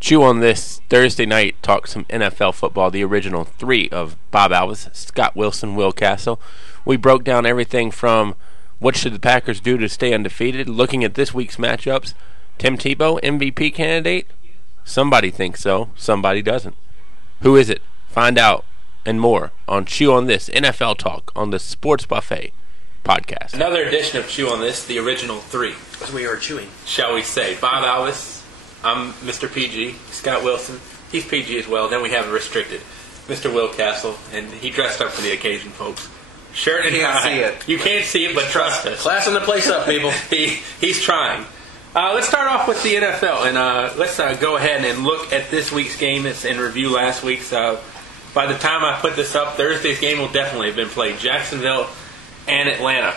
Chew on this Thursday night. Talk some NFL football. The original three of Bob Alvis, Scott Wilson, Will Castle. We broke down everything from what should the Packers do to stay undefeated, looking at this week's matchups. Tim Tebow, MVP candidate? Somebody thinks so. Somebody doesn't. Who is it? Find out and more on Chew on This NFL Talk on the Sports Buffet podcast. Another edition of Chew on This, the original three. We are chewing. Shall we say. Bob Alvis, I'm Mr. PG. Scott Wilson, he's PG as well. Then we have restricted Mr. Will Castle, and he dressed up for the occasion, folks. Shirt and tie. See it. You can't see it, but trust us. Classing the place up, people. He's trying. Let's start off with the NFL, and let's go ahead and look at this week's game that's in review last week's. By the time I put this up, Thursday's game will definitely have been played. Jacksonville and Atlanta.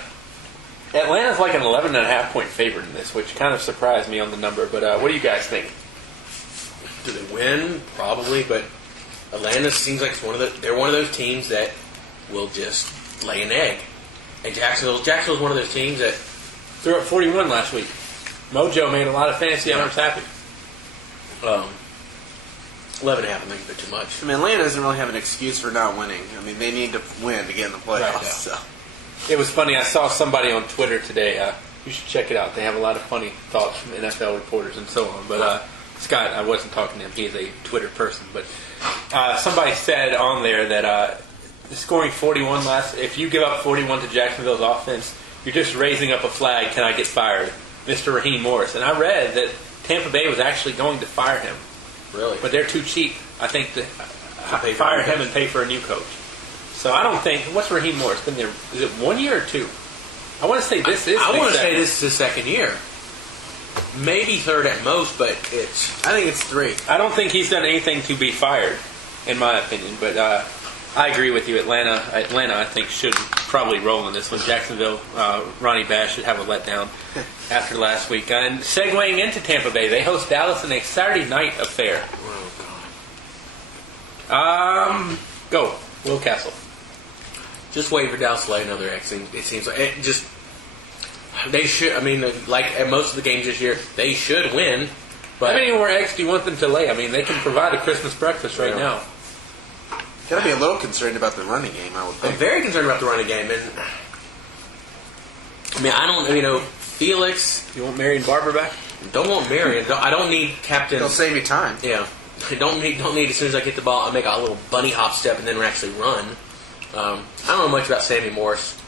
Atlanta's like an 11.5-point favorite in this, which kind of surprised me on the number. But what do you guys think? Do they win? Probably, but Atlanta seems like they're one of those teams that will just lay an egg. And Jacksonville's one of those teams that threw up 41 last week. Mojo made a lot of fantasy owners happy. 11.5, I think, a bit too much. I mean, Atlanta doesn't really have an excuse for not winning. I mean, they need to win to get in the playoffs. Right. So. It was funny. I saw somebody on Twitter today. You should check it out. They have a lot of funny thoughts from NFL reporters and so on. But Scott, I wasn't talking to him. He's a Twitter person. But somebody said on there that scoring 41 if you give up 41 to Jacksonville's offense, you're just raising up a flag. Can I get fired? Mr. Raheem Morris. And I read that Tampa Bay was actually going to fire him. Really? But they're too cheap, I think, to fire him and pay for a new coach. So I don't think... What's Raheem Morris been there? Is it 1 year or two? I want to say this is... I want to say this is his second year. Maybe third at most, but I think it's 3. I don't think he's done anything to be fired, in my opinion. But I agree with you. Atlanta, I think, should probably roll in this one. Jacksonville, Ronnie Bash should have a letdown after last week. And segueing into Tampa Bay, they host Dallas in a Saturday night affair. Oh, God. Go. Will Castle. Just wait for Dallas to lay another egg. It seems like they should. I mean, like at most of the games this year, they should win. But how many more eggs do you want them to lay? I mean, they can provide a Christmas breakfast right now. Got to be a little concerned about the running game, I would think. I'm very concerned about the running game, and I mean, I don't. Felix. You want Marion Barber back? Don't want Marion. I don't need Captain. It'll save you time. Yeah. I don't need as soon as I get the ball, I make a little bunny hop step and then actually run. I don't know much about Sammy Morris.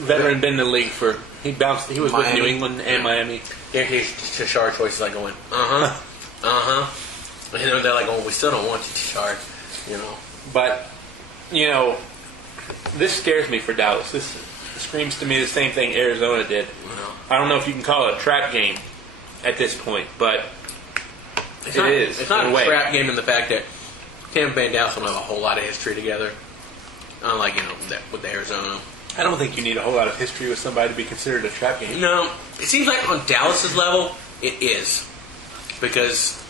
Veteran, been in the league for he was Miami. with New England and Miami. His Tashard choice is like going, and they're like, we still don't want you, Tashard. But this scares me for Dallas. This screams to me the same thing Arizona did. I don't know if you can call it a trap game at this point, but it is. It's not a trap game in the fact that Tampa Bay and Dallas don't have a whole lot of history together. Unlike, with Arizona. I don't think you need a whole lot of history with somebody to be considered a trap game. No. It seems like on Dallas's level, it is. Because,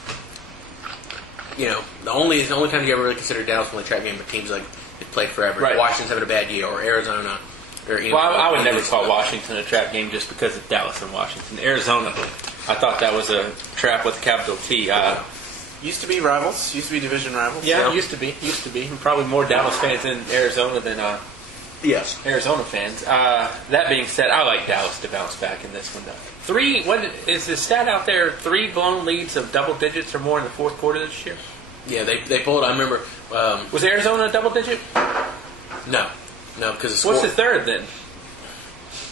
the only time you ever really consider Dallas a trap game with teams like they played forever. Right. Washington's having a bad year, or Arizona. I would never call Washington a trap game just because of Dallas and Washington. Arizona, I thought that was a trap with a capital T. Used to be rivals. Used to be division rivals. Yeah, used to be. And probably more Dallas fans in Arizona than Arizona fans. That being said, I like Dallas to bounce back in this one, though. What is the stat out there? 3 blown leads of double digits or more in the fourth quarter this year? Yeah, they pulled. I remember. Was Arizona a double digit? No, because what's the third then?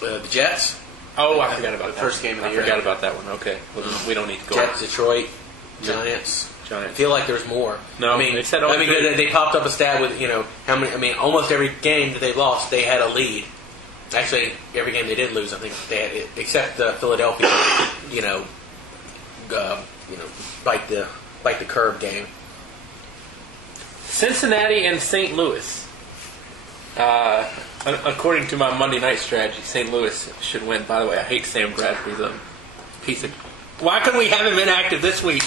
The Jets. Oh, I forgot about that. First game of the year. I forgot about that one. Okay, well, we don't need to go. Jets, Detroit, Giants. I feel like there's more. No, they said they popped up a stat with how many. I mean, almost every game that they lost, they had a lead. Actually, every game they did lose, I think they had, except Philadelphia. Bite the curb game. Cincinnati and St. Louis. According to my Monday night strategy, St. Louis should win. By the way, I hate Sam Bradford's a piece of. Why couldn't we have him inactive this week?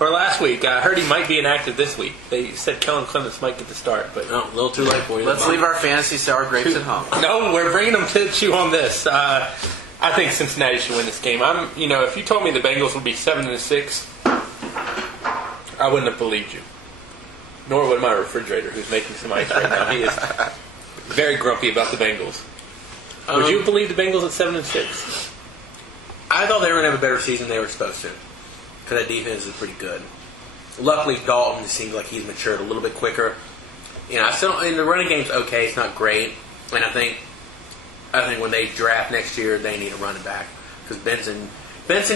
Or last week. I heard he might be inactive this week. They said Kellen Clemens might get the start, but a little too late for you. Let's leave our fantasy sour grapes at home. No, we're bringing them to chew on this. I think Cincinnati should win this game. If you told me the Bengals would be 7-6, I wouldn't have believed you. Nor would my refrigerator, who's making some ice right now. He is very grumpy about the Bengals. Would you believe the Bengals at 7-6? I thought they were going to have a better season than they were supposed to, because that defense is pretty good. Luckily, Dalton seems like he's matured a little bit quicker. The running game's okay. It's not great, and I think when they draft next year, they need a running back, because Benson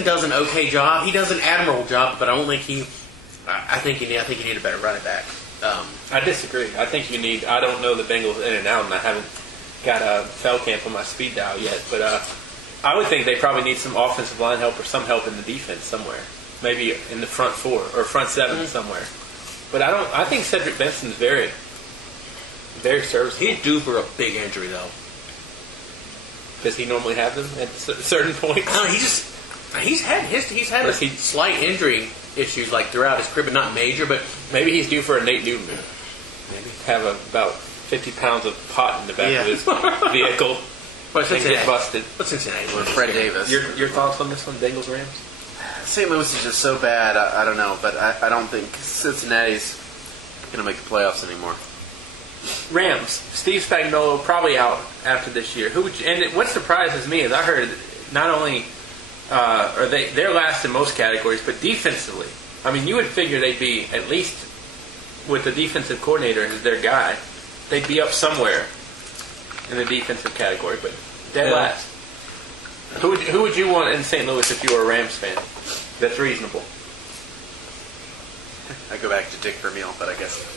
does an okay job. He does an admirable job, but I don't think he. I think you need a better running back. I disagree. I think you need. I don't know the Bengals in and out, and I haven't got a fell camp on my speed dial yet, but I would think they probably need some offensive line help or some help in the defense somewhere. Maybe in the front four or front seven somewhere. But I think Cedric Benson's very, very serviceable. He's due for a big injury, though. Does he normally have them at certain points? No, he's had slight injury issues like throughout his career, but not major. But maybe he's due for a Nate Newton. Maybe have about 50 pounds of pot in the back of his vehicle. But and get busted. But Cincinnati won. Fred Davis. Your thoughts on this one, Bengals Rams? St. Louis is just so bad. I don't know, but I don't think Cincinnati's going to make the playoffs anymore. Rams. Steve Spagnuolo probably out after this year. And what surprises me is I heard not only are they're last in most categories, but defensively. I mean, you would figure they'd be at least with the defensive coordinator as their guy, they'd be up somewhere in the defensive category, but dead last. Who would you want in St. Louis if you were a Rams fan? That's reasonable. I go back to Dick Vermeil, but I guess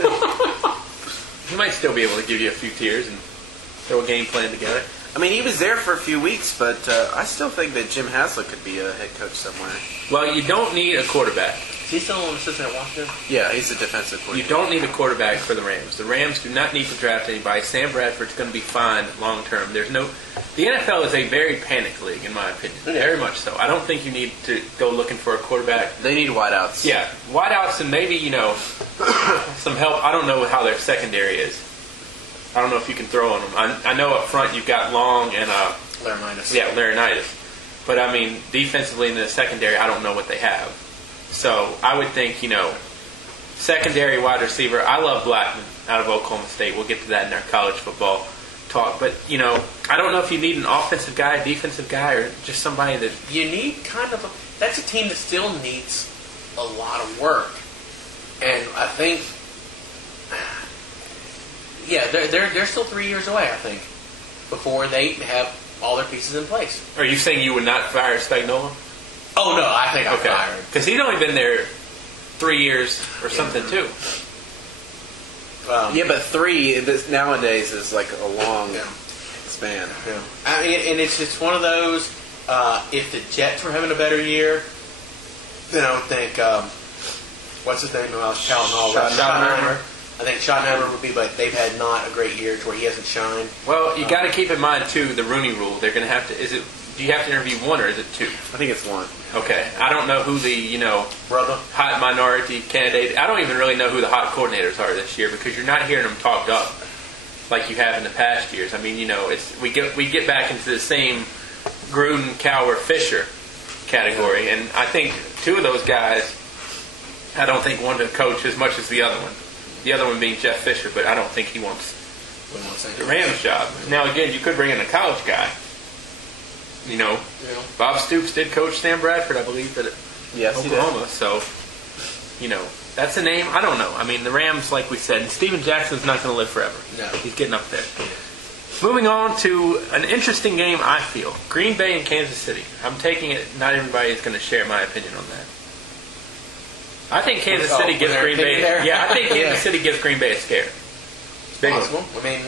He might still be able to give you a few tiers and throw a game plan together. I mean, he was there for a few weeks, but I still think that Jim Haslett could be a head coach somewhere. Well, you don't need a quarterback. Is he still on the assistant at Washington? Yeah, he's a defensive coordinator. You don't need a quarterback for the Rams. The Rams do not need to draft anybody. Sam Bradford's going to be fine long term. The NFL is a very panic league, in my opinion. Very much so. I don't think you need to go looking for a quarterback. They need wideouts. Yeah, wideouts and maybe, some help. I don't know how their secondary is. I don't know if you can throw on them. I know up front you've got Long and Laurinaitis. Yeah, Laurinaitis. But I mean, defensively in the secondary, I don't know what they have. So I would think, secondary wide receiver. I love Blackman out of Oklahoma State. We'll get to that in our college football talk. But I don't know if you need an offensive guy, defensive guy, or just somebody that you need that's a team that still needs a lot of work. And I think. Yeah, they're still 3 years away, I think, before they have all their pieces in place. Are you saying you would not fire Spagnuolo? Oh, no, I think I'd fire him. Because he's only been there 3 years or something, too. Yeah, but 3 nowadays is like a long span. Yeah. I mean, and it's one of those, if the Jets were having a better year, then I would think, what's his name? Schottenheimer. I think Schottenheimer would be, but they've had not a great year to where he hasn't shined. Well, you got to keep in mind too the Rooney Rule. They're going to have to. Do you have to interview one or is it 2? I think it's 1. Okay, I don't know who the brother hot minority candidate. I don't even really know who the hot coordinators are this year because you're not hearing them talked up like you have in the past years. I mean, we get back into the same Gruden, Cowher, Fisher category, and I think 2 of those guys, I don't think one to coach as much as the other one. The other one being Jeff Fisher, but I don't think he wants the Rams job. Now, again, you could bring in a college guy. Bob Stoops did coach Sam Bradford, I believe, at Oklahoma. So, that's a name. I don't know. I mean, the Rams, like we said, and Steven Jackson's not going to live forever. No. He's getting up there. Moving on to an interesting game, I feel. Green Bay and Kansas City. I'm taking it, not everybody is going to share my opinion on that. I think Kansas City gives Green Bay. Yeah, I think Kansas City gives Green Bay a scare. Big possible. I mean,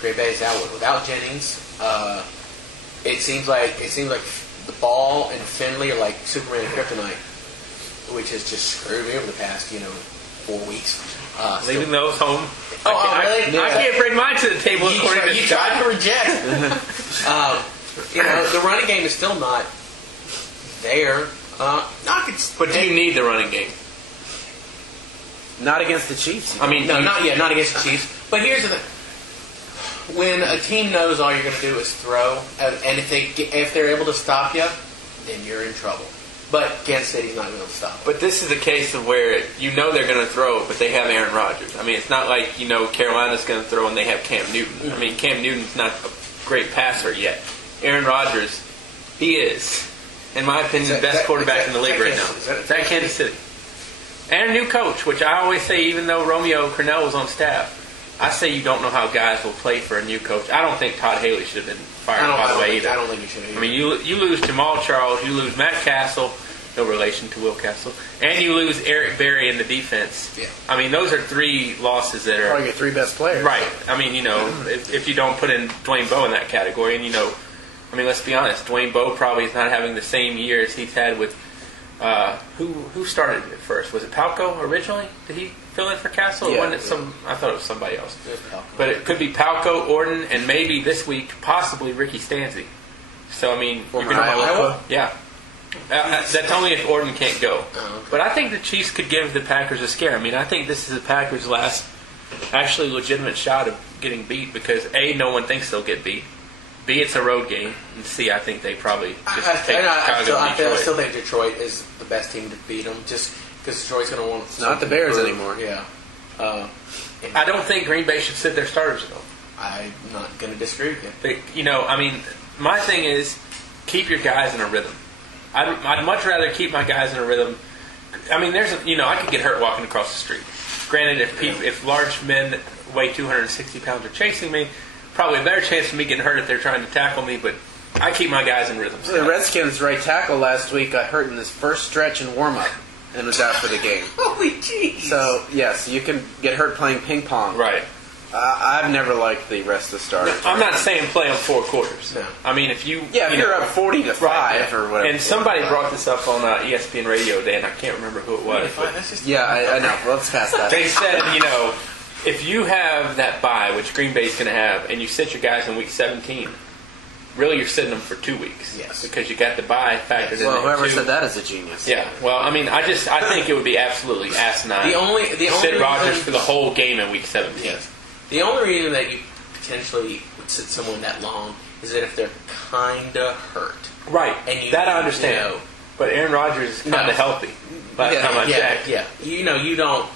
Green Bay's out without Jennings. It seems like the Ball and Finley are like Superman and Kryptonite, which has just screwed me over the past 4 weeks. Leaving those home. Really? I can't bring mine to the table. You tried to reject. The running game is still not there. But do you need the running game? Not against the Chiefs. I mean, not against the Chiefs. But here's the thing. when a team knows all you're going to do is throw, and if they're able to stop you, then you're in trouble. But Kansas City's not going to stop. But this is a case of where you know they're going to throw, but they have Aaron Rodgers. I mean, it's not like Carolina's going to throw and they have Cam Newton. Mm-hmm. I mean, Cam Newton's not a great passer yet. Aaron Rodgers, he is, in my opinion, the best quarterback in the league right now. Is that Kansas City? And a new coach, which I always say, even though Romeo Crennel was on staff, I say you don't know how guys will play for a new coach. I don't think Todd Haley should have been fired, by the way, either. I don't think he should have. I mean, you lose Jamal Charles, you lose Matt Castle, no relation to Will Castle, and you lose Eric Berry in the defense. Yeah. I mean, those are 3 losses that are... Probably your 3 best players. Right. I mean, if you don't put in Dwayne Bowe in that category, and I mean, let's be honest, Dwayne Bowe probably is not having the same year as he's had with... who started it first? Was it Palco originally? Did he fill in for Castle? Or wasn't it I thought it was somebody else. But it could be Palco, Orton, and maybe this week, possibly Ricky Stanzi. So, I mean... Iowa? Yeah. That's only if Orton can't go. Oh, okay. But I think the Chiefs could give the Packers a scare. I mean, I think this is the Packers' last actually legitimate shot of getting beat because, A, no one thinks they'll get beat. B, it's a road game. And C, I think they probably just take Chicago and Detroit. I still think Detroit is the best team to beat them just because Detroit's going to want... It's not the Bears anymore. Yeah. I don't think Green Bay should sit their starters, though. I'm not going to disagree with you. But, I mean, my thing is keep your guys in a rhythm. I'd much rather keep my guys in a rhythm. I mean, I could get hurt walking across the street. Granted, if large men weigh 260 pounds are chasing me, probably a better chance of me getting hurt if they're trying to tackle me, but I keep my guys in rhythm. The Redskins' right tackle last week got hurt in his first stretch in warm-up and was out for the game. Holy jeez. So, yes, you can get hurt playing ping pong. Right. I've never liked the rest of the starters. I'm not saying play on 4 quarters. No. I mean, if you're up 40-5 right, or whatever. And somebody brought this up on ESPN Radio today, and I can't remember who it was. I know. Let's pass that. They said, if you have that bye, which Green Bay's going to have, and you sit your guys in week 17, really you're sitting them for 2 weeks. Yes. Because you got the bye factored in. Well, whoever said that is a genius. Yeah. Well, I mean, I think it would be absolutely asinine. The only sit Rodgers for the whole game in week 17. Yes. The only reason that you potentially would sit someone that long is that if they're kinda hurt. Right. And that I understand. But Aaron Rodgers is kinda healthy. By the time I checked. Yeah. You don't.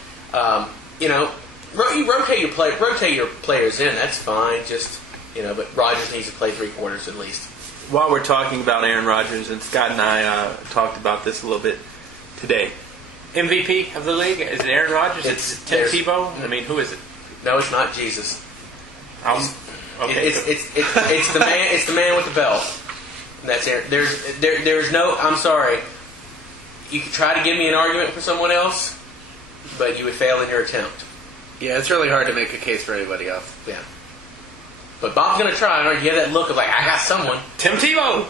You rotate your players in. That's fine. Just but Rodgers needs to play 3 quarters at least. While we're talking about Aaron Rodgers, and Scott and I talked about this a little bit today. MVP of the league, is it Aaron Rodgers? It's Tim Tebow? I mean, who is it? No, it's not Jesus. Okay. It's the man. It's the man with the belt. That's Aaron. There's no. I'm sorry. You could try to give me an argument for someone else, but you would fail in your attempt. Yeah, it's really hard to make a case for anybody else. Yeah. But Bob's going to try. You have that look of I got someone. Tim Tebow!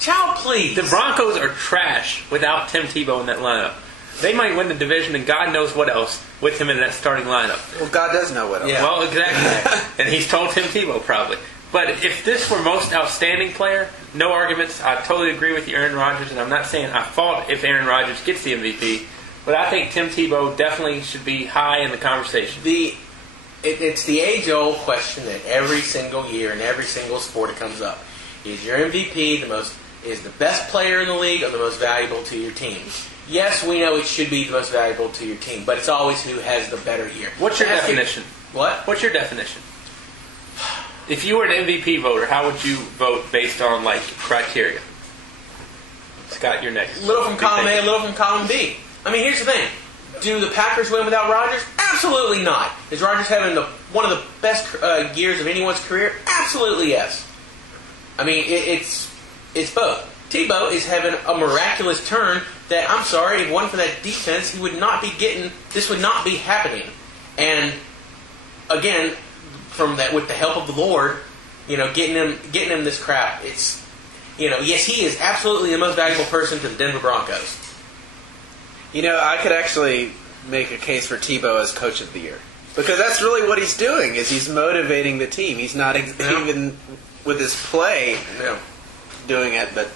Child, please. The Broncos are trash without Tim Tebow in that lineup. They might win the division and God knows what else with him in that starting lineup. Well, God does know what else. Yeah. Well, exactly. And he's told Tim Tebow probably. But if this were most outstanding player, no arguments. I totally agree with you, Aaron Rodgers, and I'm not saying I fault if Aaron Rodgers gets the MVP, but I think Tim Tebow definitely should be high in the conversation. It's the age-old question that every single year in every single sport it comes up. Is your MVP is the best player in the league or the most valuable to your team? Yes, we know it should be the most valuable to your team, but it's always who has the better year. What's your definition? What? What's your definition? If you were an MVP voter, how would you vote based on criteria? Scott, you're next. Little from column A, little from column B. I mean, here's the thing. Do the Packers win without Rodgers? Absolutely not. Is Rodgers having one of the best years of anyone's career? Absolutely yes. I mean, it's both. Tebow is having a miraculous turn that, I'm sorry, if it wasn't for that defense, he would not be this would not be happening. And, again, from that, with the help of the Lord, getting him this crap, it's, yes, he is absolutely the most valuable person to the Denver Broncos. I could actually make a case for Tebow as Coach of the Year. Because that's really what he's doing, is he's motivating the team. He's not even with his play doing it. But,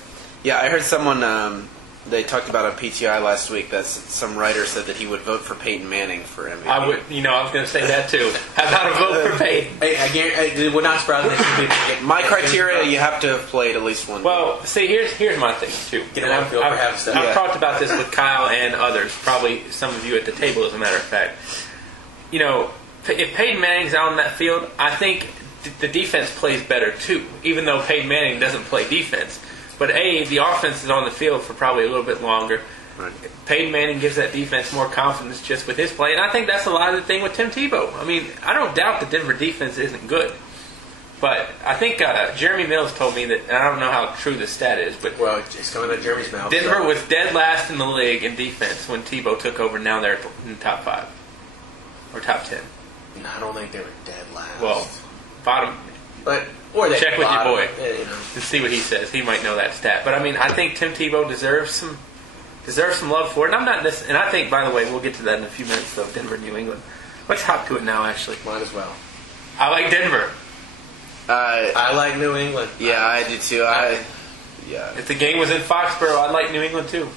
yeah, I heard someone They talked about on PTI last week that some writer said that he would vote for Peyton Manning for MVP. I would, I was going to say that too. How about a vote for Peyton? It would not surprise me. My criteria, you have to have played at least one. Well, see, here's my thing too. I've talked about this with Kyle and others, probably some of you at the table, as a matter of fact. If Peyton Manning's out on that field, I think the defense plays better too, even though Peyton Manning doesn't play defense. But the offense is on the field for probably a little bit longer. Right. Peyton Manning gives that defense more confidence just with his play. And I think that's a lot of the thing with Tim Tebow. I mean, I don't doubt the Denver defense isn't good. But I think Jeremy Mills told me that, and I don't know how true the stat is, but it's coming out of Jeremy's mouth. Denver was dead last in the league in defense when Tebow took over. Now they're in the top 5 or top 10. No, I don't think they were dead last. Well, bottom. But check with your boy to see what he says. He might know that stat. But I mean, I think Tim Tebow deserves some love for it. And I'm not this. And I think, by the way, we'll get to that in a few minutes. Though Denver, New England. Let's hop to it now. Actually, might as well. I like Denver. I like New England. Yeah, I do too. If the game was in Foxborough, I'd like New England too.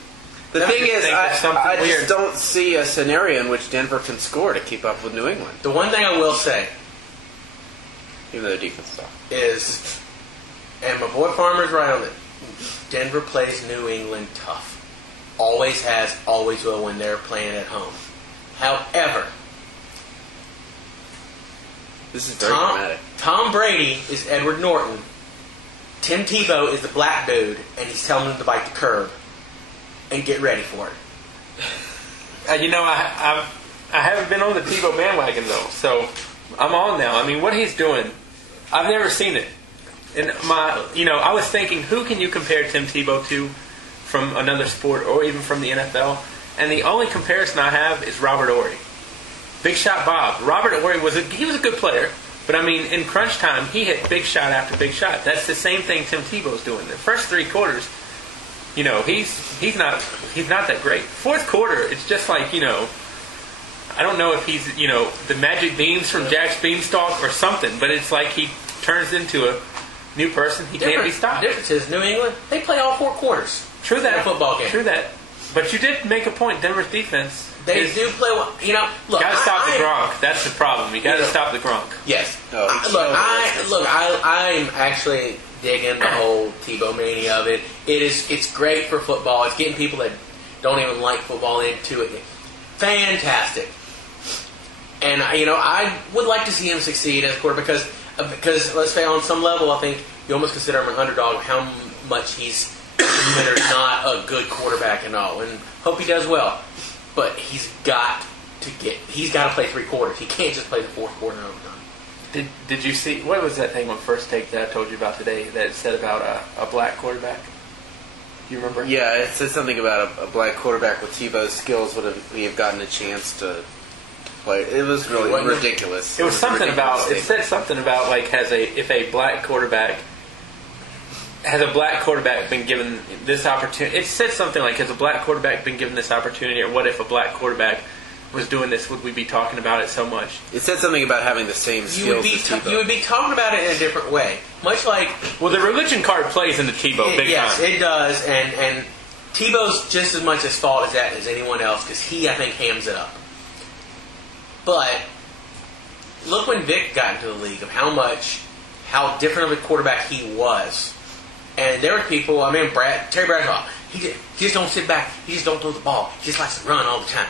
The thing is, I just don't see a scenario in which Denver can score to keep up with New England. The one thing I will say, even though their defense is tough, is, and my boy Farmer's right on it, Denver plays New England tough. Always has, always will when they're playing at home. However, this is very dramatic. Tom Brady is Edward Norton. Tim Tebow is the black dude, and he's telling them to bite the curb and get ready for it. I haven't been on the Tebow bandwagon though, so I'm on now. I mean, what he's doing, I've never seen it. And I was thinking, who can you compare Tim Tebow to from another sport or even from the NFL? And the only comparison I have is Robert Horry. Big Shot Bob. Robert Horry was a good player, but I mean, in crunch time, he hit big shot after big shot. That's the same thing Tim Tebow's doing. The first 3 quarters, he's not that great. Fourth quarter, it's just like, I don't know if he's, the magic beans from Jack's Beanstalk or something, but it's like he turns into a new person. He can't be stopped. The difference is New England, they play all 4 quarters. True that. In a football game. True that. But you did make a point. Denver's defense. They do play well. Look, got to stop the Gronk. That's the problem. You got to stop the Gronk. Yes. Oh, I'm actually digging the whole Tebow mania of it. It's great for football. It's getting people that don't even like football into it. Fantastic. And I would like to see him succeed as a quarterback because let's say on some level, I think you almost consider him an underdog. How much he's considered not a good quarterback and all, and hope he does well. But he's got to play 3 quarters. He can't just play the 4th quarter and overtime. Did you see what was that thing on First Take that I told you about today that it said about a black quarterback? Do you remember? Yeah, it said something about a black quarterback with Tebow's skills would have gotten a chance to play. It was really ridiculous. It was something about. It said something about like if a black quarterback. Has a black quarterback been given this opportunity? It said something like, has a black quarterback been given this opportunity? Or what if a black quarterback was doing this? Would we be talking about it so much? It said something about having the same skills as Tebow. You would be talking about it in a different way. Much like... Well, the religion card plays into Tebow big time. Yes, it does. And Tebow's just as much at fault as that as anyone else because he, I think, hams it up. But look when Vic got into the league of how different of a quarterback he was. And there were people, Terry Bradshaw, he just don't sit back, he just don't throw the ball, he just likes to run all the time.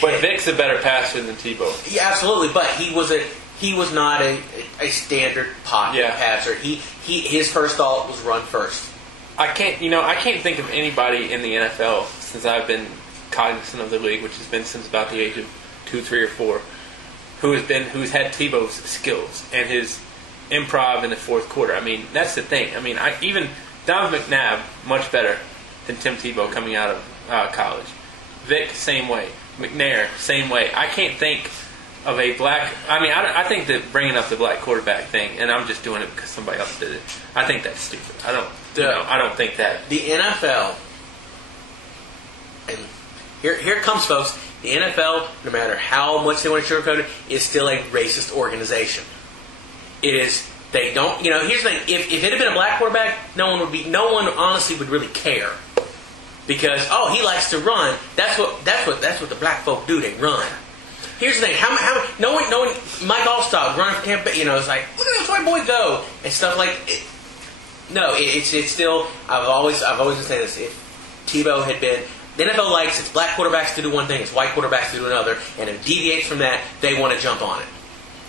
But Vic's a better passer than Tebow. Yeah, absolutely, but he was not a standard pocket passer. His first thought was run first. I can't think of anybody in the NFL since I've been cognizant of the league, which has been since about the age of 2, 3, or 4, who's had Tebow's skills and his improv in the 4th quarter. I mean, that's the thing. I mean, even Don McNabb, much better than Tim Tebow coming out of college. Vic, same way. McNair, same way. I can't think of a black... I think that bringing up the black quarterback thing, and I'm just doing it because somebody else did it, I think that's stupid. I don't think that. The NFL, and here it comes, folks, the NFL, no matter how much they want to sugarcoat it, is still a racist organization. It is. They don't. Here's the thing. If it had been a black quarterback, no one honestly would really care because he likes to run. That's what the black folk do. They run. Here's the thing: no one, Mike Allstott running for Tampa Bay. It's like, look at those white boys go and stuff like. It's still. I've always been saying this. If Tebow had been, the NFL likes its black quarterbacks to do one thing, its white quarterbacks to do another, and if it deviates from that, they want to jump on it.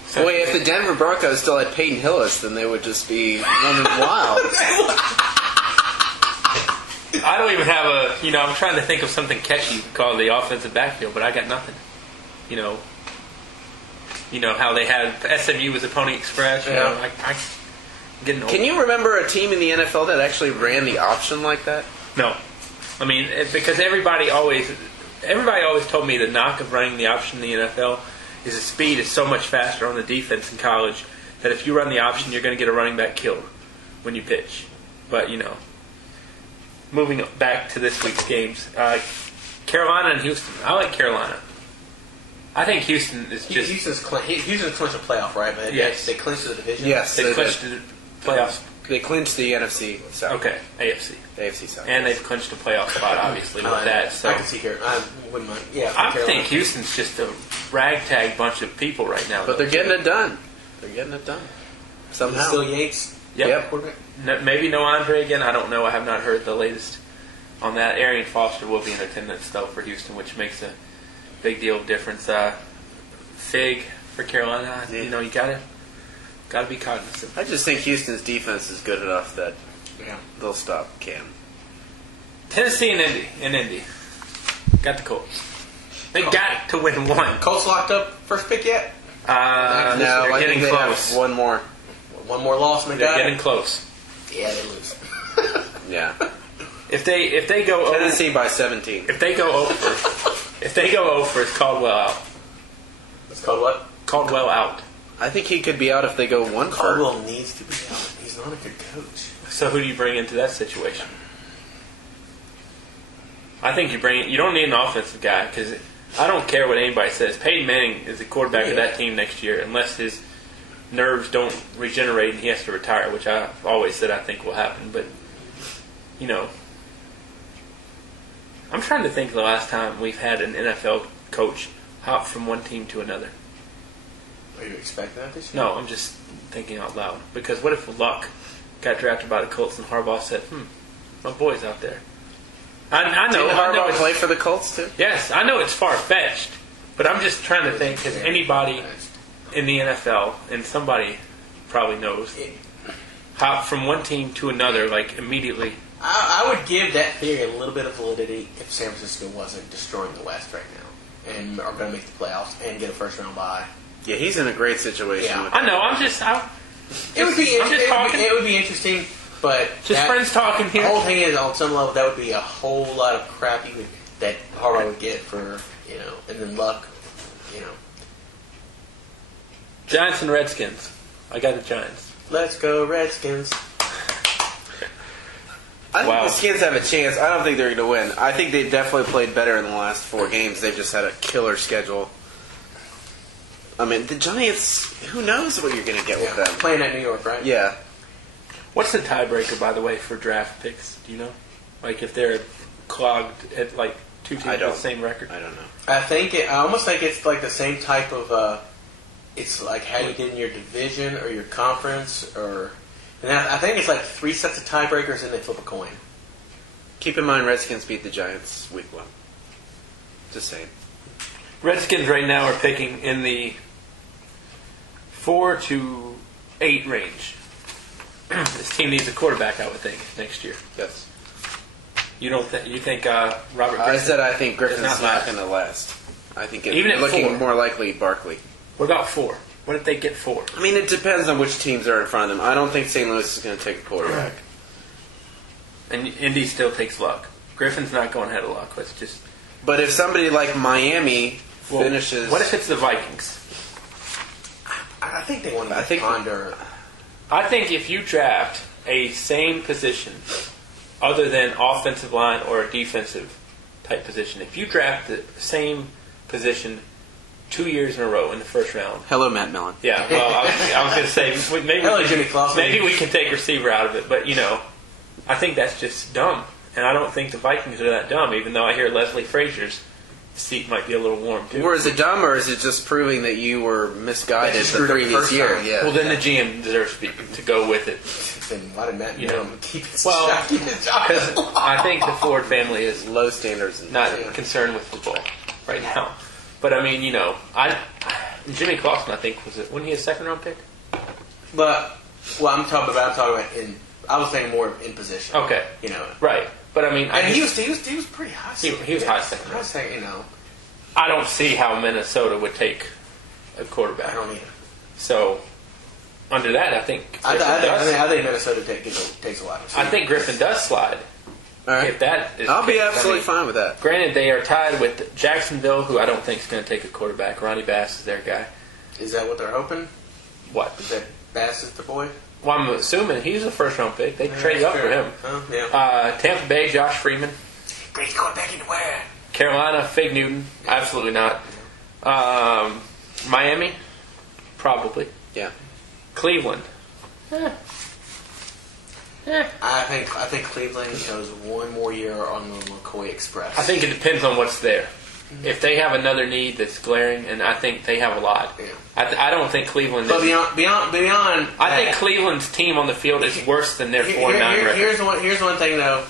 So, wait, if the Denver Broncos still had Peyton Hillis, then they would just be running wild. I don't even have I'm trying to think of something catchy to call the offensive backfield, but I got nothing. How they had SMU was a Pony Express. I'm getting old. Can you remember a team in the NFL that actually ran the option like that? No. I mean, because everybody always told me the knock of running the option in the NFL is the speed is so much faster on the defense in college that if you run the option, you're going to get a running back killed when you pitch. But, moving back to this week's games, Carolina and Houston. I like Carolina. I think Houston is just... Houston's clinched a playoff, right? But yes. They clinched the division? Yes. They clinched the playoffs. They clinched the NFC South. Okay, AFC. AFC South. And they've clinched a playoff spot, obviously, with that. So I can see here. I wouldn't mind. Yeah, I think Houston's just a ragtag bunch of people right now. But they're getting it done. Somehow. Still Yates? Yep. Maybe no Andre again. I don't know. I have not heard the latest on that. Arian Foster will be in attendance, though, for Houston, which makes a big deal of difference. Fig for Carolina. Yeah. You gotta be cognizant. I just think Houston's defense is good enough that they'll stop Cam. Tennessee and Indy got the Colts. They got to win one. Colts locked up first pick yet? No, they're getting close. One more. One more loss, and they're getting close. Yeah, they lose. Yeah. If they go Tennessee by 17. If they go over, it's Caldwell out. It's called what? Caldwell out. I think he could be out if they go one for. Caldwell needs to be out. He's not a good coach. So who do you bring into that situation? I think you don't need an offensive guy because I don't care what anybody says. Peyton Manning is the quarterback of that team next year unless his nerves don't regenerate and he has to retire, which I've always said I think will happen. But, I'm trying to think of the last time we've had an NFL coach hop from one team to another. Are you expecting that this year? No, I'm just thinking out loud. Because what if Luck got drafted by the Colts and Harbaugh said, my boy's out there. I know. Did Harbaugh play for the Colts too? Yes, I know it's far-fetched. But I'm just trying to think, has anybody in the NFL, and somebody probably knows, hop from one team to another, like, immediately? I would give that theory a little bit of validity if San Francisco wasn't destroying the West right now and are going to make the playoffs and get a first-round bye. Yeah, he's in a great situation. Yeah. With I know. It would be interesting, but just friends talking here. The whole thing is, on some level, that would be a whole lot of crap that Harbaugh would get for and then Luck, Giants and Redskins. I got the Giants. Let's go Redskins. I think the Skins have a chance. I don't think they're going to win. I think they definitely played better in the last 4 games. They've just had a killer schedule. I mean, the Giants, who knows what you're going to get with them. Playing at New York, right? Yeah. What's the tiebreaker, by the way, for draft picks? Do you know? Like, if they're clogged at, like, 2 teams with the same record? I don't know. I almost think it's like the same type of, it's like how you did in your division or your conference, and I think it's like 3 sets of tiebreakers and they flip a coin. Keep in mind, Redskins beat the Giants week 1. Just saying. Redskins right now are picking in the 4 to 8 range. This team needs a quarterback, I would think, next year. Yes. You think Robert Griffin? I said I think Griffin's not going to last. I think Even at looking 4? more likely Barkley. What about 4? What if they get 4? I mean, it depends on which teams are in front of them. I don't think St. Louis is going to take a quarterback. And Indy still takes Luck. Griffin's not going ahead of Luck. Let's just. But if somebody like Miami finishes, what if it's the Vikings? I think they want to ponder. I think if you draft a same position, other than offensive line or a defensive type position, if you draft the same position 2 years in a row in the first round. Hello, Matt Millen. Yeah, well, I was going to say Jimmy Clausen. maybe we can take receiver out of it, but I think that's just dumb. And I don't think the Vikings are that dumb, even though I hear Leslie Frazier's seat might be a little warm, too. Or is it dumb, or is it just proving that you were misguided the previous first year? time. Yeah. Well, then the GM deserves to go with it. Then why did Matt keep his Well, job? because I think the Ford family is Low standards. not concerned with football right now. But, I mean, Jimmy Clausen, I think, wasn't he a second-round pick? But, I'm talking about I was thinking more in position. Okay. Right. But, I mean... he was pretty high. He was high second. I was saying, I don't see how Minnesota would take a quarterback. I don't either. So, under that, I think... I think Minnesota takes a lot. I think Griffin does slide. All right. If that is I'll be absolutely fine with that. Granted, they are tied with Jacksonville, who I don't think is going to take a quarterback. Ronnie Bass is their guy. Is that what they're hoping? What? Is that Bass is the boy? Well, I'm assuming he's a first-round pick. They traded up for him. Oh, yeah. Tampa Bay, Josh Freeman. He's going back into where? Carolina, Fig Newton. Absolutely not. Miami, probably. Yeah. Cleveland. I think Cleveland goes one more year on the McCoy Express. I think it depends on what's there. If they have another need that's glaring, and I think they have a lot. Yeah. I don't think Cleveland But is... beyond I think Cleveland's team on the field is worse than their 4-9 record. Here's one thing, though.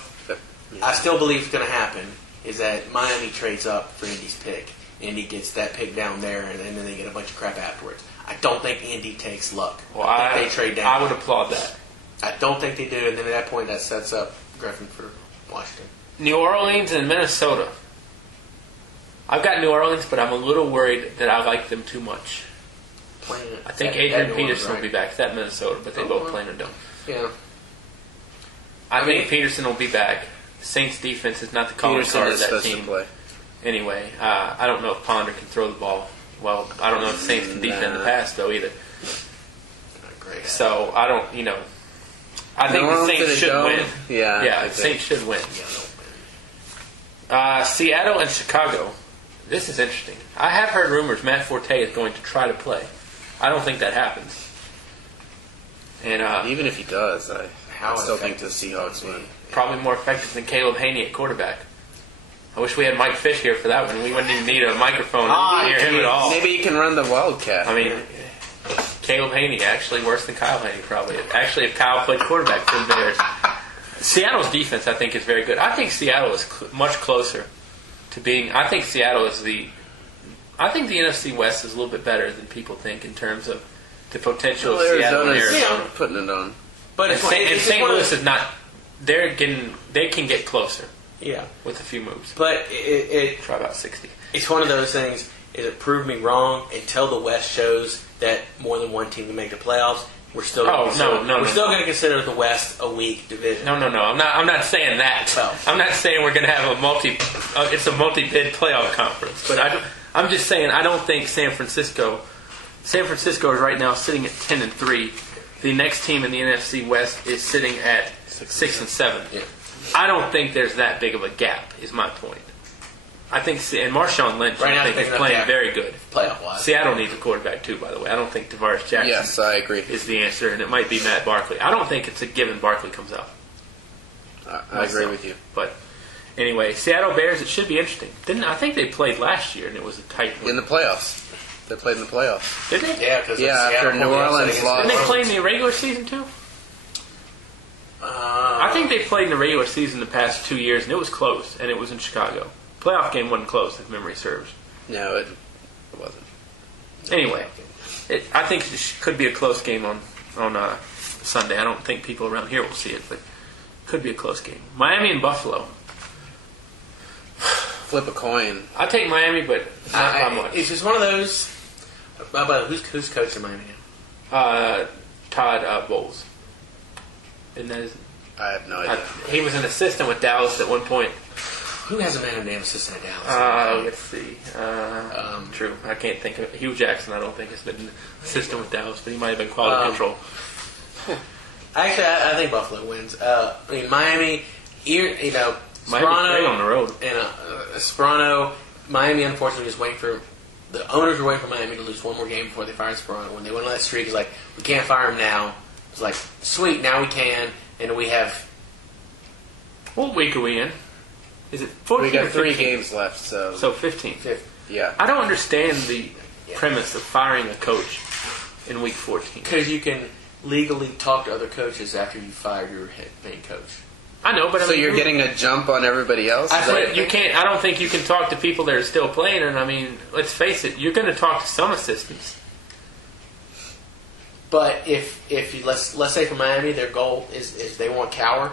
I still believe it's going to happen, is that Miami trades up for Indy's pick. Indy gets that pick down there, and then they get a bunch of crap afterwards. I don't think Indy takes luck. Well, I think they trade down. I would applaud that. I don't think they do, and then at that point, that sets up Griffin for Washington. New Orleans and Minnesota. I've got New Orleans, but I'm a little worried that I like them too much. I think Adrian Peterson will be back. It's at Minnesota, but they both play or don't. Yeah. I think Peterson will be back. The Saints' defense is not the calling card of that team. Anyway, I don't know if Ponder can throw the ball. Well, I don't know if the Saints can defend the pass, though, either. Great. So, I don't, I think the Saints should win. Yeah, the Saints should win. Seattle and Chicago. This is interesting. I have heard rumors Matt Forte is going to try to play. I don't think that happens. And even if he does, I still think the Seahawks win. Probably more effective than Caleb Haney at quarterback. I wish we had Mike Fish here for that one. We wouldn't even need a microphone to hear him at all. Maybe he can run the Wildcat. I mean, Caleb Haney actually worse than Kyle Haney probably. Actually, if Kyle played quarterback for the Bears. Seattle's defense, I think, is very good. I think Seattle is much closer to being... I think Seattle is I think the NFC West is a little bit better than people think in terms of the potential of Seattle and Arizona. Putting it on. But St. Louis is not... They can get closer. Yeah. With a few moves. But try about 60. It's one of those things, it proved me wrong until the West shows that more than one team can make the playoffs. We're still going to consider the West a weak division. No. I'm not saying that. Well, I'm not saying we're going to have it's a multi-bid playoff conference. But I'm just saying I don't think San Francisco is right now sitting at 10-3. The next team in the NFC West is sitting at 6-7. Yeah. I don't think there's that big of a gap, is my point. I think, and Marshawn Lynch, I think, is playing very good. Playoff-wise. Seattle needs a quarterback, too, by the way. I don't think Tavares Jackson yes, I agree. is the answer, and it might be Matt Barkley. I don't think it's a given Barkley comes out. I agree with you. But anyway, Seattle Bears, it should be interesting. I think they played last year, and it was a tight one. In the playoffs. They played in the playoffs. Did they? Yeah, because after New Orleans lost. Didn't they play in the regular season, too? I think they played in the regular season the past 2 years, and it was close, and it was in Chicago. Playoff game wasn't close, if memory serves. No, it wasn't. Anyway, I think it could be a close game on Sunday. I don't think people around here will see it, but it could be a close game. Miami and Buffalo. Flip a coin. I take Miami, but not by much. It's just one of those. Who's coaching Miami now? Todd Bowles. And that is, I have no idea. He was an assistant with Dallas at one point. Who hasn't been a damn assistant at Dallas? Let's see. True. I can't think of Hugh Jackson. I don't think has been an assistant with Dallas, but he might have been quality control. Actually, I think Buffalo wins. Miami, Miami on the road. And Sperano, Miami, unfortunately, is waiting for the owners were waiting for Miami to lose one more game before they fired Sperano. When they went on that streak, it's like we can't fire him now. It's like sweet, now we can, and we have What week are we in? Is it 14 We got or 3 15? games left, so 15. yeah. I don't understand the premise of firing a coach in week 14. Because you can legally talk to other coaches after you fire your main coach. I know, but I So mean, you're getting a jump on everybody else? I Is that- But you can't. I don't think you can talk to people that are still playing. And I mean, let's face it, you're going to talk to some assistants. But if you let's say for Miami, their goal is they want Cowher.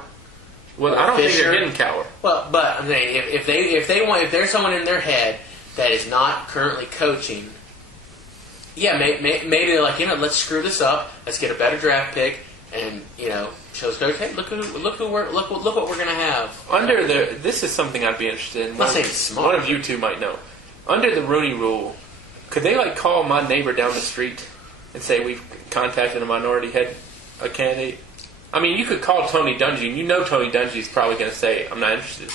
Well, I don't think they're getting Cowher. Well, but I mean, if there's someone in their head that is not currently coaching, yeah, maybe they're like, let's screw this up. Let's get a better draft pick, and show the coach, hey, look what we're gonna have. This is something I'd be interested in. I'm not saying it's smart. One of you two might know. Under the Rooney Rule, could they call my neighbor down the street and say we've contacted a candidate? I mean, you could call Tony Dungy, and Tony Dungy is probably going to say, I'm not interested.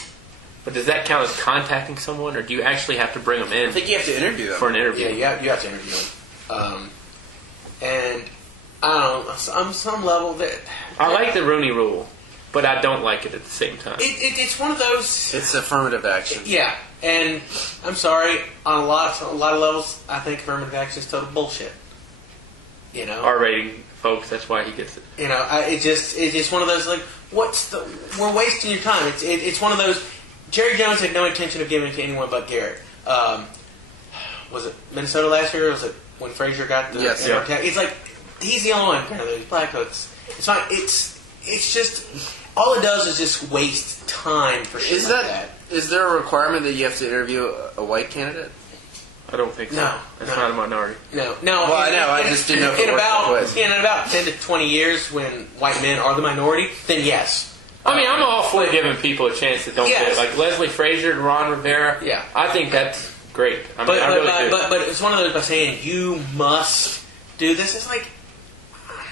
But does that count as contacting someone, or do you actually have to bring them in? I think you have to interview them. For an interview. Yeah, you have to interview them. And I don't know, on some level that I like the Rooney Rule, but I don't like it at the same time. it's one of those. It's affirmative action. Yeah, and I'm sorry, on a lot of levels, I think affirmative action is total bullshit. R rating, folks. That's why he gets it. It's just one of those we're wasting your time. It's one of those. Jerry Jones had no intention of giving it to anyone but Garrett. Was it Minnesota last year? Or was it when Frazier got the? Yes. Yeah. It's like he's the only one. Apparently, these black hooks. It's fine. It's just all it does is just waste time for shit like that. Is there a requirement that you have to interview a white candidate? I don't think so. No. That's not a minority. No. Well, I know. I just didn't know if it worked both ways. In about 10 to 20 years, when white men are the minority, then yes. I mean, I'm all for giving people a chance that don't fit. Like Leslie Frazier and Ron Rivera. Yeah. I think that's great. I mean, I really do. But it's one of those by saying you must do this. It's like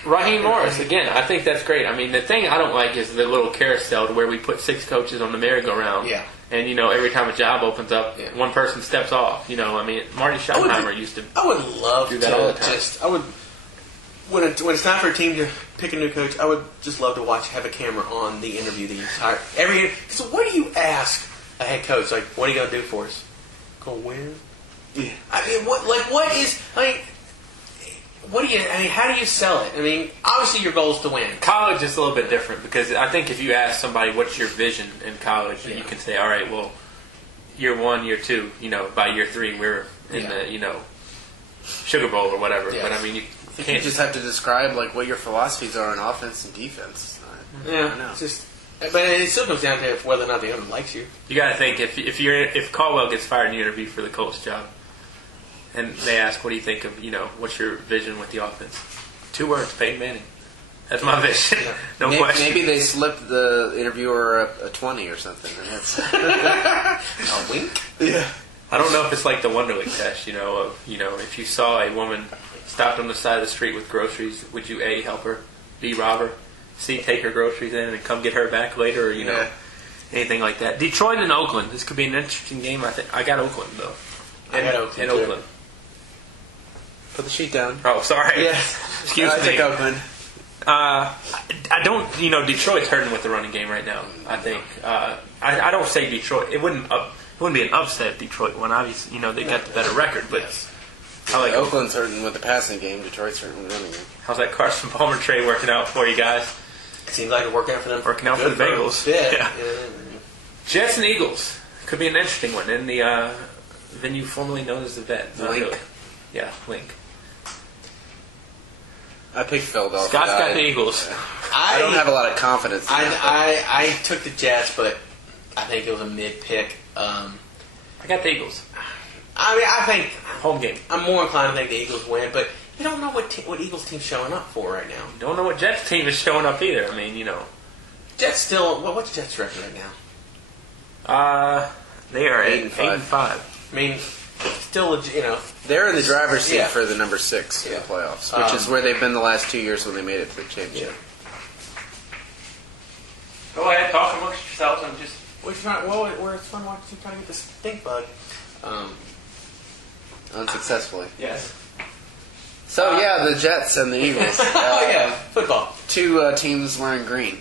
Raheem Morris, again, I think that's great. I mean, the thing I don't like is the little carousel to where we put 6 coaches on the merry-go-round. Yeah. And, every time a job opens up, one person steps off. I mean, Marty Schottenheimer used to I would love do that all the time. When it's time for a team to pick a new coach, I would just love to have a camera on the interview the entire So what do you ask a head coach? Like, what are you going to do for us? Go win? Yeah. I mean, how do you sell it? I mean, obviously your goal is to win. College is a little bit different because I think if you ask somebody what's your vision in college, you can say, all right, well, year 1, year 2, by year 3 we're in the, Sugar Bowl or whatever. Yes. But I mean, you You can't just have to describe what your philosophies are on offense and defense. I don't know. It's just, but it still comes down to whether or not the owner likes you. You got to think if Caldwell gets fired in the interview for the Colts job, and they ask, "What do you think of what's your vision with the offense?" 2 words: Peyton Manning. That's my vision. No question. Maybe they slipped the interviewer a 20 or something. And that's A wink. yeah. I don't know if it's like the Wonderlic test. If you saw a woman stopped on the side of the street with groceries, would you A, help her, B, rob her, C, take her groceries in and come get her back later, or anything like that. Detroit and Oakland. This could be an interesting game. I got Oakland though. I got Oakland, too. Oakland. Put the sheet down. Oh, sorry. Yeah. Excuse I me. think Oakland. I don't. Detroit's hurting with the running game right now. I think. I don't say Detroit. It wouldn't be an upset if Detroit won. Obviously, they got the better record, but. I like Oakland's hurting with the passing game. Detroit's hurting with the running game. How's that Carson Palmer trade working out for you guys? Seems like it's working out for them. Working out for the Bengals. Yeah. Jets and Eagles could be an interesting one in the venue formerly known as the Vet. Link. Yeah, Link. I picked Philadelphia. Scott's got the Eagles. I don't have a lot of confidence. I took the Jets, but I think it was a mid pick. I got the Eagles. I think Home game. I'm more inclined to think the Eagles win, but you don't know what Eagles team's showing up for right now. Don't know what Jets team is showing up either. I mean, Jets still. What's Jets record right now? They are 8-5. I mean, still, They're in the driver's seat Yeah. for the number 6 in the playoffs, which is Um, where they've been the last 2 years when they made it to the championship. Go ahead, talk amongst yourselves and just. it's fun watching you trying to get this stink bug. Unsuccessfully. Yes. So, the Jets and the Eagles. Oh yeah, football. 2 teams wearing green.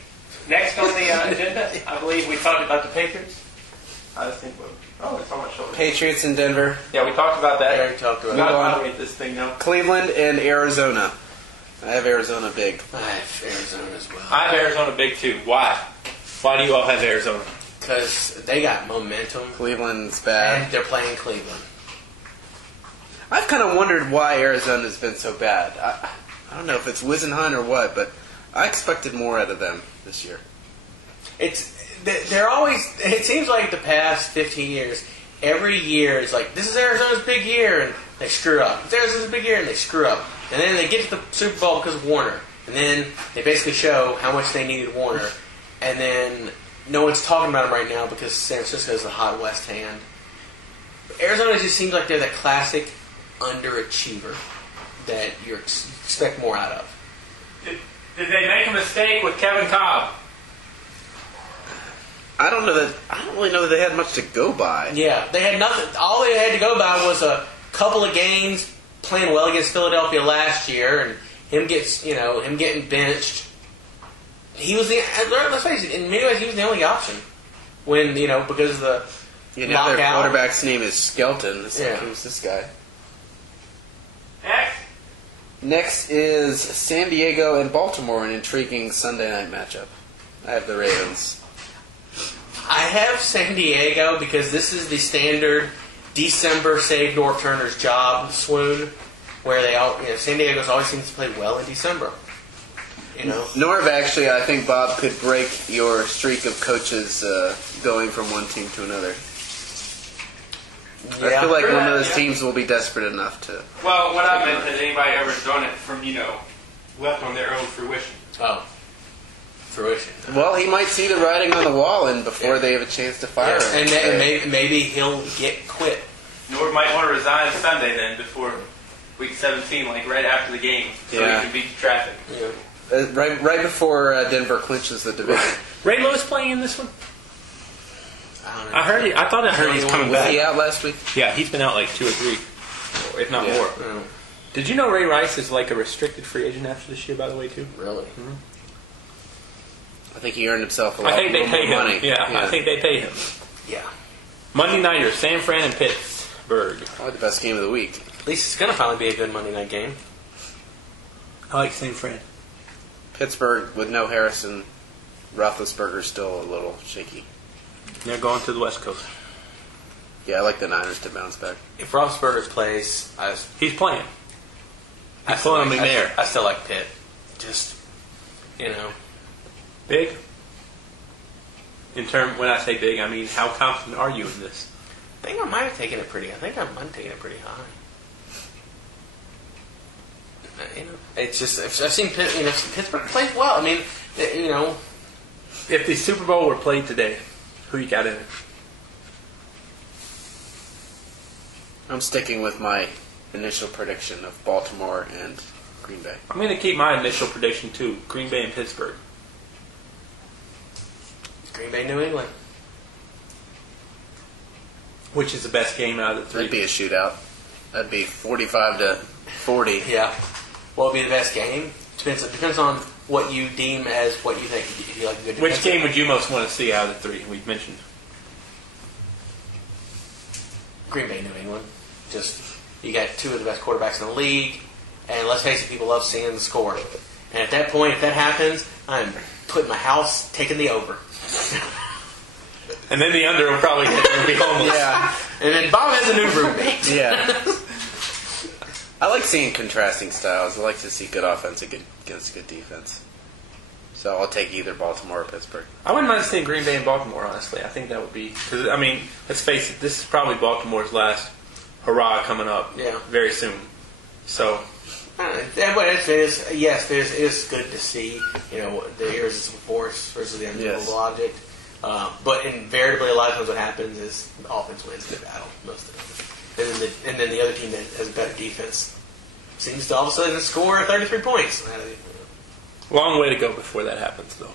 Next on the agenda, I believe we talked about the Patriots. I just think, it's on my shoulder. Patriots in Denver. Yeah, we talked about that. I already talked about Move it. on. I'll read this thing now. Cleveland and Arizona. I have Arizona big. I have Arizona as well. I have Arizona big too. Why? Why do you all have Arizona? Because they got momentum, Cleveland's bad. and they're playing Cleveland. I've kind of wondered why Arizona's been so bad. I don't know if it's Wisenhunt or what, but I expected more out of them this year. They're always. It seems like the past 15 years, every year is like, this is Arizona's big year, and they screw up. It's Arizona's big year, and they screw up. And then they get to the Super Bowl because of Warner. And then they basically show how much they needed Warner. And then no one's talking about them right now because San Francisco is the hot West hand. But Arizona just seems like they're that classic underachiever that you expect more out of. Did they make a mistake with Kevin Cobb? I don't really know that they had much to go by. Yeah, they had nothing. All they had to go by was a couple of games playing well against Philadelphia last year, and him getting benched. He was let's face it, in many ways he was the only option when because of the Now their lockout. quarterback's name is Skelton. It's Yeah. like, who's this guy? Next. Next is San Diego and Baltimore, an intriguing Sunday night matchup. I have the Ravens. I have San Diego because this is the standard December save North Turner's job swoon, where they all San Diego's always seems to play well in December. Norv, actually, I think Bob could break your streak of coaches going from one team to another. I feel like one of those teams will be desperate enough to. Well, what I meant, has anybody ever done it from left on their own fruition? Oh, fruition. Well, he might see the writing on the wall, and before they have a chance to fire him. And maybe he'll get quit. Norv might want to resign Sunday then before week 17, like right after the game, so he can beat the traffic. Yeah. Right before Denver clinches the division. Ray Lewis playing in this one? I don't know. I thought I heard he's coming Was back. he out last week? Yeah, he's been out like 2 or 3, if not more. Oh, Did you know Ray Rice is like a restricted free agent after this year, by the way, too? really? I think he earned himself a lot I think they pay more him. money. Yeah, I think they pay him. Yeah. Monday Nighters, San Fran and Pittsburgh. Probably the best game of the week. At least it's going to finally be a good Monday night game. I like San Fran. Pittsburgh, with no Harrison, Roethlisberger's still a little shaky. They're going to the West Coast. Yeah, I like the Niners to bounce back. If Roethlisberger plays, He's playing. I He's pulling him there. I still like Pitt. Just, Big? When I say big, I mean how confident are you in this? I think I might have taken it pretty high. It's just I've seen Pittsburgh plays well. I mean, If the Super Bowl were played today, who you got in it? I'm sticking with my initial prediction of Baltimore and Green Bay. I'm going to keep my initial prediction too. Green Bay and Pittsburgh. Green Bay, New England. Which is the best game out of the 3? That'd be a shootout. That'd be 45-40. Yeah. What would be the best game? Depends on what you deem as what you think. If you like a good Which defensive- game would you most want to see out of the 3 we've mentioned? Green Bay, New England. Just you got 2 of the best quarterbacks in the league, and let's face it, people love seeing the score. And at that point, if that happens, I'm putting my house, taking the over. And then the under will probably be homeless. Yeah. And then Bob has a new roommate. Yeah. I like seeing contrasting styles. I like to see good offense against good defense. So I'll take either Baltimore or Pittsburgh. I wouldn't mind seeing Green Bay and Baltimore, honestly. I think that would be... Because, I mean, let's face it, this is probably Baltimore's last hurrah coming up very soon. So... But it is good to see, the irresistible force versus the unbelievable object. But invariably, a lot of times what happens is the offense wins the battle most of the time. And then the other team that has a better defense seems to all of a sudden score 33 points. Long way to go before that happens, though.